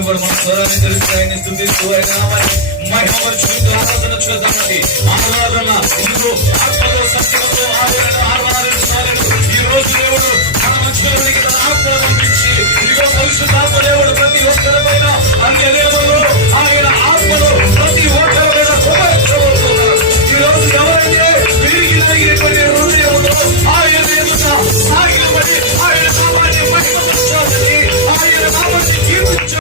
మన స్వరాన్ని తెలిసి ఆయన స్తుతిస్తూ ఆయన నామాన్ని మహిమపరుచుకుంటూ ఆరాధన చేద్దామండి. ఆరాధన ఇందులో ఆత్మతో సత్యంతో ఆరాధన ఈ రోజు దేవుడు మన మధ్యలోనికి ఆత్మ పంపించి ఇదిగో పరిశుద్ధాత్మ దేవుడు ప్రతి ఒక్క